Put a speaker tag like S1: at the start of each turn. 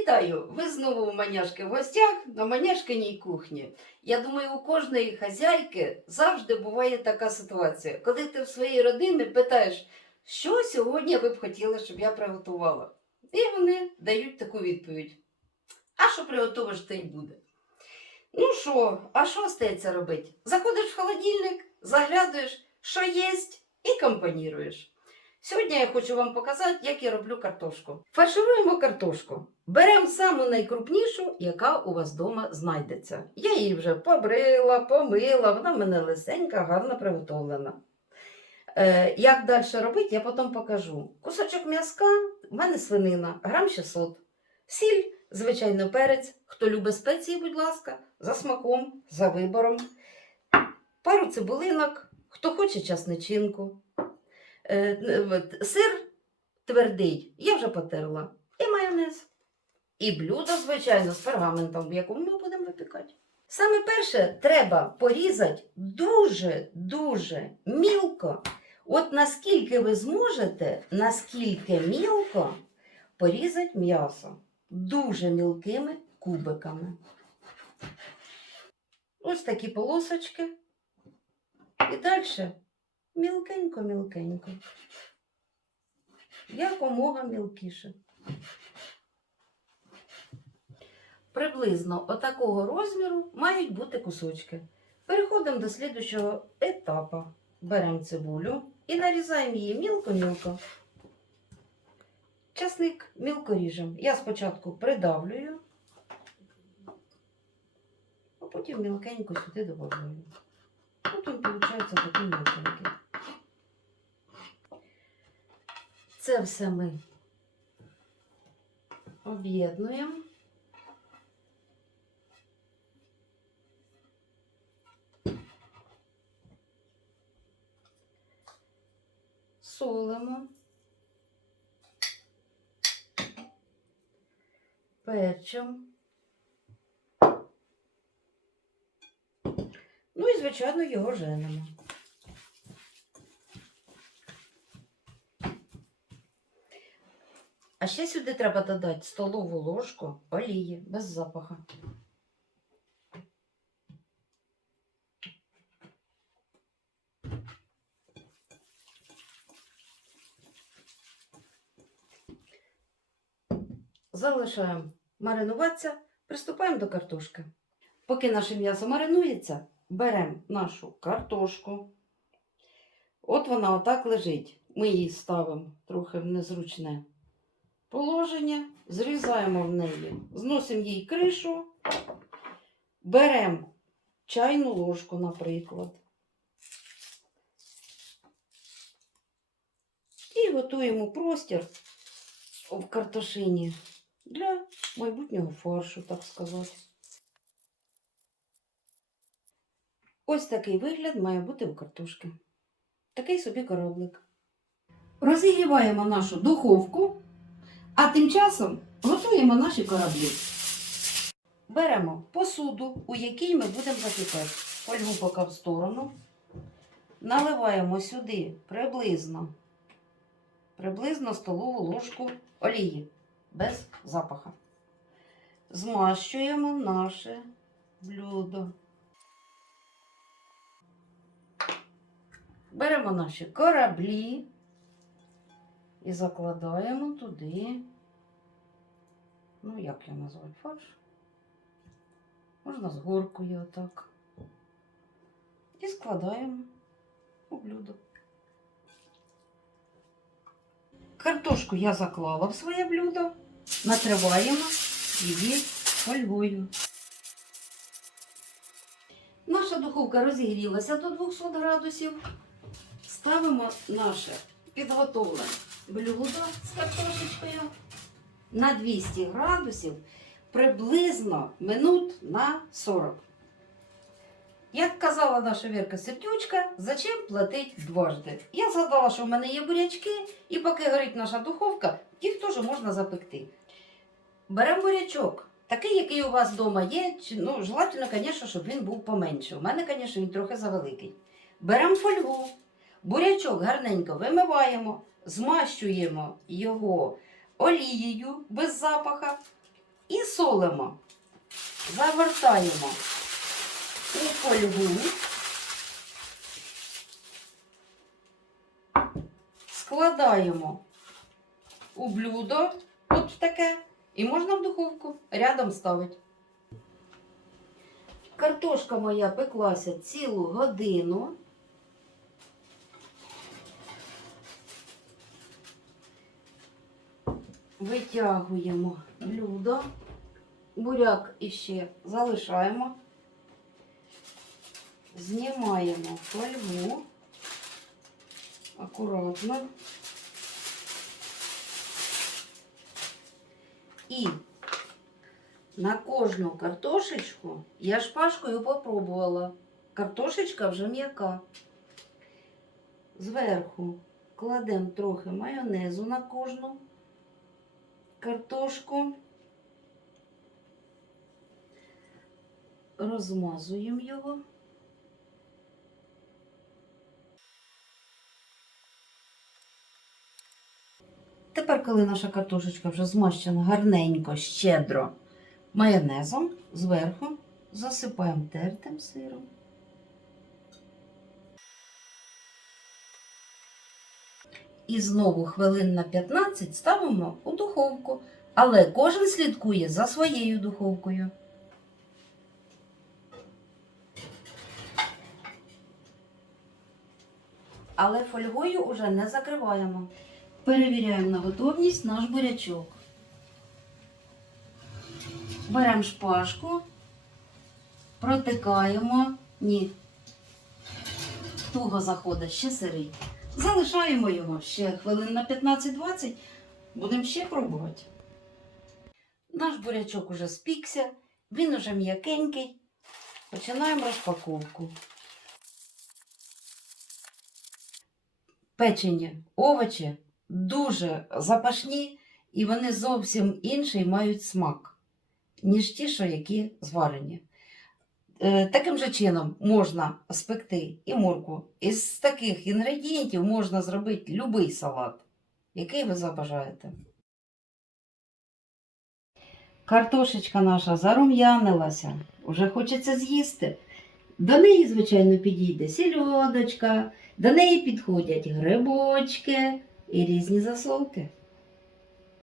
S1: Вітаю! Ви знову у Маняшки в гостях на Маняшкиній кухні. Я думаю, у кожної хазяйки завжди буває така ситуація, коли ти в своїй родині питаєш, що сьогодні ви б хотіли, щоб я приготувала. І вони дають таку відповідь: А що приготуєш, те й буде. Ну що, а що стається робити? Заходиш в холодильник, заглядуєш, що єсть, і компоніруєш. Сьогодні я хочу вам показати, як я роблю картошку. Фаршируємо картошку. Беремо саму найкрупнішу, яка у вас вдома знайдеться. Я її вже побрила, помила, вона в мене лисенька, гарно приготовлена. Е, як далі робити, я потім покажу. Кусочок м'язка, в мене свинина, грам 600. Сіль, звичайно, перець. Хто любить спеції, будь ласка, за смаком, за вибором. Пару цибулинок, хто хоче часничинку. Е, от, Сир твердий, я вже потерла. І майонез. І блюдо, звичайно, з пергаментом, в якому ми будемо випікати. Саме перше треба порізати дуже-дуже мілко. От наскільки ви зможете, наскільки мілко порізати м'ясо. Дуже мілкими кубиками. Ось такі полосочки. І далі мілкенько-мілкенько. Якомога мілкіше. Приблизно отакого розміру мають бути кусочки. Переходимо до слідущого етапу. Беремо цибулю і нарізаємо її мілко-мілко. Часник мілко ріжемо. Я спочатку придавлюю, а потім мілкенько сюди додаю. Потім виходить такий мілкенький. Це все ми об'єднуємо. Солимо. Перчимо. Ну і, звичайно, його женемо. Ще сюди треба додати столову ложку олії без запаха. Залишаємо маринуватися, приступаємо до картошки. Поки наше м'ясо маринується, беремо нашу картошку. От вона отак лежить. Ми її ставимо трохи в незручне положення, зрізаємо в неї, зносимо їй кришу, беремо чайну ложку, наприклад. І готуємо простір в картошині для майбутнього фаршу, так сказати. Ось такий вигляд має бути у картошки. Такий собі кораблик. Розігріваємо нашу духовку, а тим часом готуємо наші кораблі. Беремо посуду, у якій ми будемо запікати. Фольгу поки в сторону. Наливаємо сюди приблизно, приблизно столову ложку олії без запаха. Змащуємо наше блюдо. Беремо наші кораблі і закладаємо туди. Ну, як його назвати фарш? Можна з горкою отак. І складаємо у блюдо. Картошку я заклала в своє блюдо, накриваємо її фольгою. Наша духовка розігрілася до 200 градусів. Ставимо наше підготовлене блюдо з картошечкою на 200 градусів приблизно минут на 40. Як казала наша Вірка Сердючка, зачем платить дважди? Я згадала, що в мене є бурячки, і поки горить наша духовка, їх теж можна запекти. Беремо бурячок. Такий, який у вас вдома є, ну, желательно, звісно, щоб він був поменше. У мене, звісно, він трохи завеликий. Беремо фольгу, бурячок гарненько вимиваємо, змащуємо його олією без запаха І солимо. Завертаємо у фольгу. Складаємо у блюдо, от таке, і можна в духовку рядом ставити. Картошка моя пеклася цілу годину. Витягуємо блюдо. Буряк іще залишаємо. Знімаємо фольгу. Акуратно. І на кожну картошечку я шпажкою попробувала. Картошечка вже м'яка. Зверху кладемо трохи майонезу на кожну картошку. Розмазуємо його. Тепер, коли наша картошечка вже змащена гарненько, щедро майонезом, зверху засипаємо тертим сиром. І знову хвилин на 15 ставимо у духовку. Але кожен слідкує за своєю духовкою. Але фольгою уже не закриваємо. Перевіряємо на готовність наш бурячок. Беремо шпажку, протикаємо. Ні. Туго заходить, ще сирий. Залишаємо його ще хвилин на 15-20. Будемо ще пробувати. Наш бурячок уже спікся, він уже м'якенький. Починаємо розпаковку. Печені овочі дуже запашні, і вони зовсім інший мають смак, ніж ті, що які зварені. Е, Таким же чином можна спекти і моркву. Із таких інгредієнтів можна зробити будь-який салат, який ви забажаєте. Картошечка наша зарум'янилася, уже хочеться з'їсти. До неї, звичайно, підійде сільодочка, до неї підходять грибочки і різні засолки.